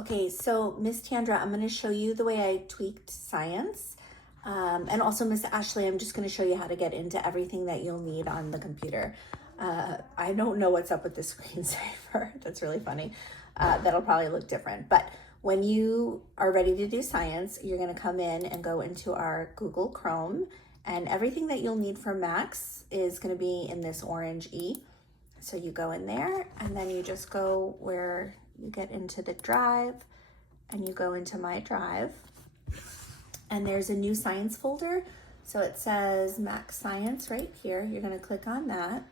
Okay, so Miss Tandra, I'm going to show you the way I tweaked science. And also Miss Ashley, I'm just going to show you how to get into everything that you'll need on the computer. I don't know what's up with the screensaver. That's really funny. That'll probably look different. But when you are ready to do science, you're going to come in and go into our Google Chrome. And everything that you'll need for Max is going to be in this orange E. So you go in there and then you just go where you get into the drive and you go into my drive. And there's a new science folder. So it says Max Science right here. You're going to click on that.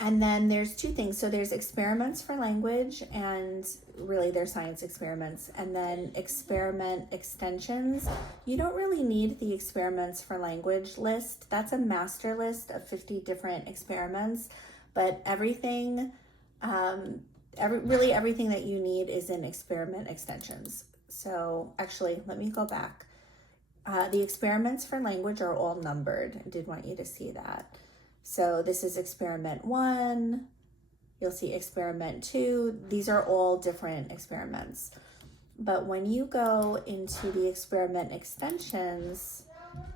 And then there's two things. So there's experiments for language, and really they're science experiments. And then experiment extensions. You don't really need the experiments for language list. That's a master list of 50 different experiments. But everything, really everything that you need is in experiment extensions. So actually, let me go back. The experiments for language are all numbered. I did want you to see that. So this is experiment 1. You'll see experiment 2. These are all different experiments. But when you go into the experiment extensions,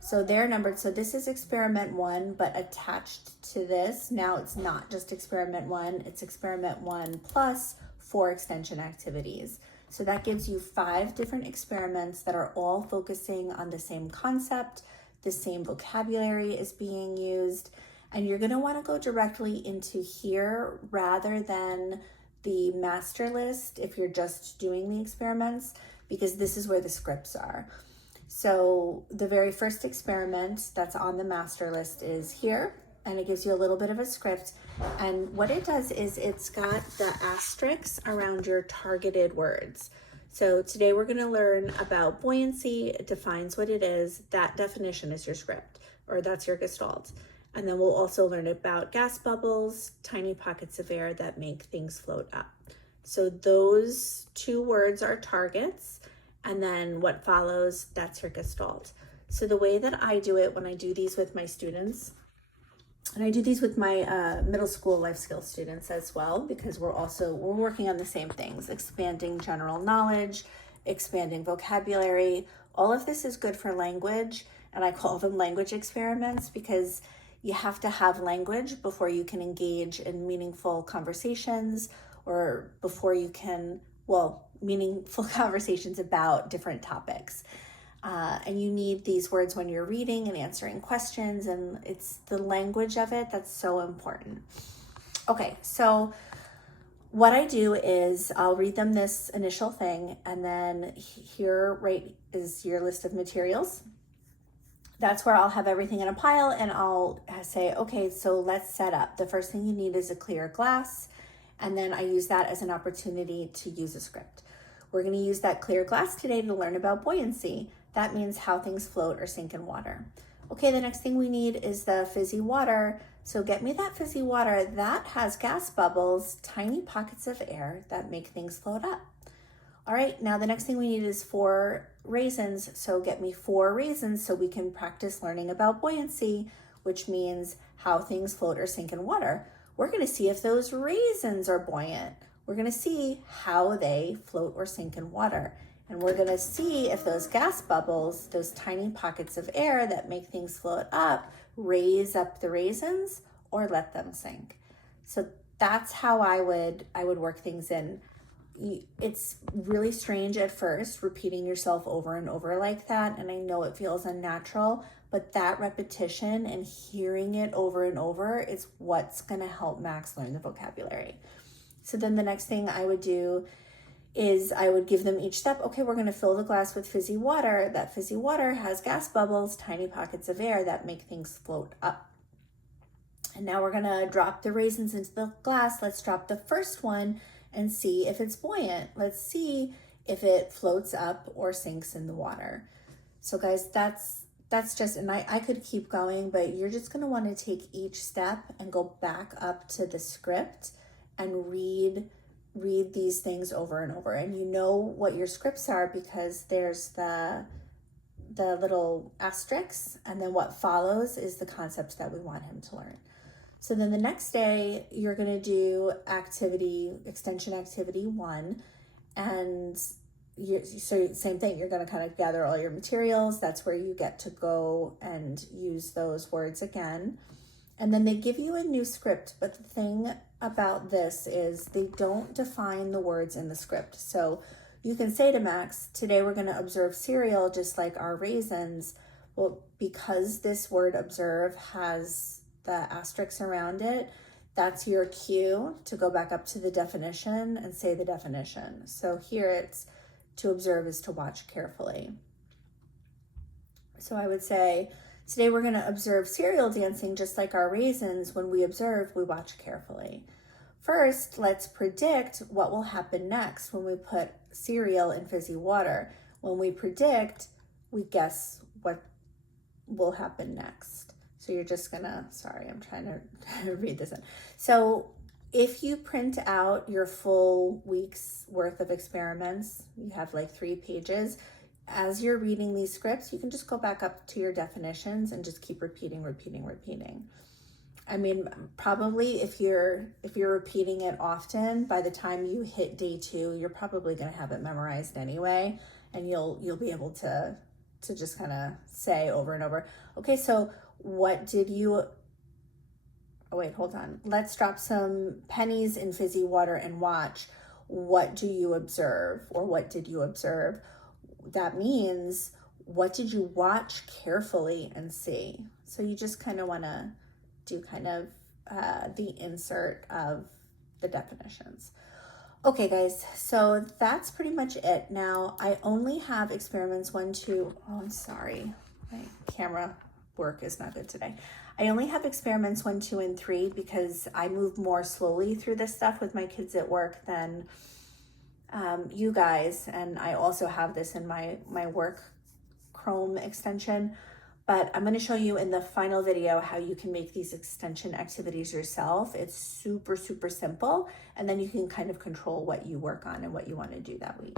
so they're numbered. So this is experiment 1, but attached to this, now it's not just experiment 1, it's experiment 1 plus 4 extension activities. So that gives you 5 different experiments that are all focusing on the same concept, the same vocabulary is being used, and you're gonna wanna go directly into here rather than the master list if you're just doing the experiments, because this is where the scripts are. So the very first experiment that's on the master list is here, and it gives you a little bit of a script. And what it does is it's got the asterisks around your targeted words. So today we're going to learn about buoyancy. It defines what it is. That definition is your script, or that's your gestalt. And then we'll also learn about gas bubbles, tiny pockets of air that make things float up. So those 2 words are targets. And then what follows, that's your gestalt. So the way that I do it when I do these with my students, and I do these with my middle school life skills students as well, because we're working on the same things, expanding general knowledge, expanding vocabulary. All of this is good for language, and I call them language experiments because you have to have language before you can engage in meaningful conversations, or before you can, meaningful conversations about different topics. And you need these words when you're reading and answering questions, and it's the language of it that's so important. Okay, so what I do is I'll read them this initial thing, and then here right is your list of materials. That's where I'll have everything in a pile, and I'll say, okay, so let's set up. The first thing you need is a clear glass, and then I use that as an opportunity to use a script. We're going to use that clear glass today to learn about buoyancy. That means how things float or sink in water. Okay, the next thing we need is the fizzy water. So get me that fizzy water that has gas bubbles, tiny pockets of air that make things float up. All right, now the next thing we need is 4 raisins. So get me 4 raisins so we can practice learning about buoyancy, which means how things float or sink in water. We're going to see if those raisins are buoyant. We're going to see how they float or sink in water. And we're going to see if those gas bubbles, those tiny pockets of air that make things float up, raise up the raisins or let them sink. So that's how I would work things in. It's really strange at first, repeating yourself over and over like that. And I know it feels unnatural, but that repetition and hearing it over and over is what's going to help Max learn the vocabulary. So then the next thing I would do is I would give them each step. Okay, we're going to fill the glass with fizzy water. That fizzy water has gas bubbles, tiny pockets of air that make things float up. And now we're going to drop the raisins into the glass. Let's drop the first one and see if it's buoyant. Let's see if it floats up or sinks in the water. So guys, that's just, and I could keep going, but you're just going to want to take each step and go back up to the script and read these things over and over. And you know what your scripts are because there's the little asterisks, and then what follows is the concepts that we want him to learn. So then the next day you're going to do extension activity 1, And so same thing, you're going to kind of gather all your materials. That's where you get to go and use those words again. And then they give you a new script, but the thing about this is they don't define the words in the script. So you can say to Max, today we're going to observe cereal just like our raisins. Well, because this word observe has the asterisks around it, that's your cue to go back up to the definition and say the definition. So here it's to observe is to watch carefully. So I would say, today we're going to observe cereal dancing just like our raisins. When we observe, we watch carefully. First, let's predict what will happen next when we put cereal in fizzy water. When we predict, we guess what will happen next. So you're just gonna, sorry, I'm trying to read this in. So if you print out your full week's worth of experiments, you have like 3 pages. As you're reading these scripts, you can just go back up to your definitions and just keep repeating. I mean, probably if you're repeating it often, by the time you hit day 2, you're probably going to have it memorized anyway, and you'll be able to just kind of say over and over, okay, so what did you, oh wait, hold on. Let's drop some pennies in fizzy water and watch. What do you observe, or what did you observe? That means, what did you watch carefully and see? So you just kind of want to do kind of the insert of the definitions. Okay, guys, so that's pretty much it. Now, I only have experiments 1, 2, oh, I'm sorry. My camera work is not good today. I only have experiments 1, 2, and 3 because I move more slowly through this stuff with my kids at work than you guys. And I also have this in my work Chrome extension. But I'm going to show you in the final video how you can make these extension activities yourself. It's super, super simple. And then you can kind of control what you work on and what you want to do that week.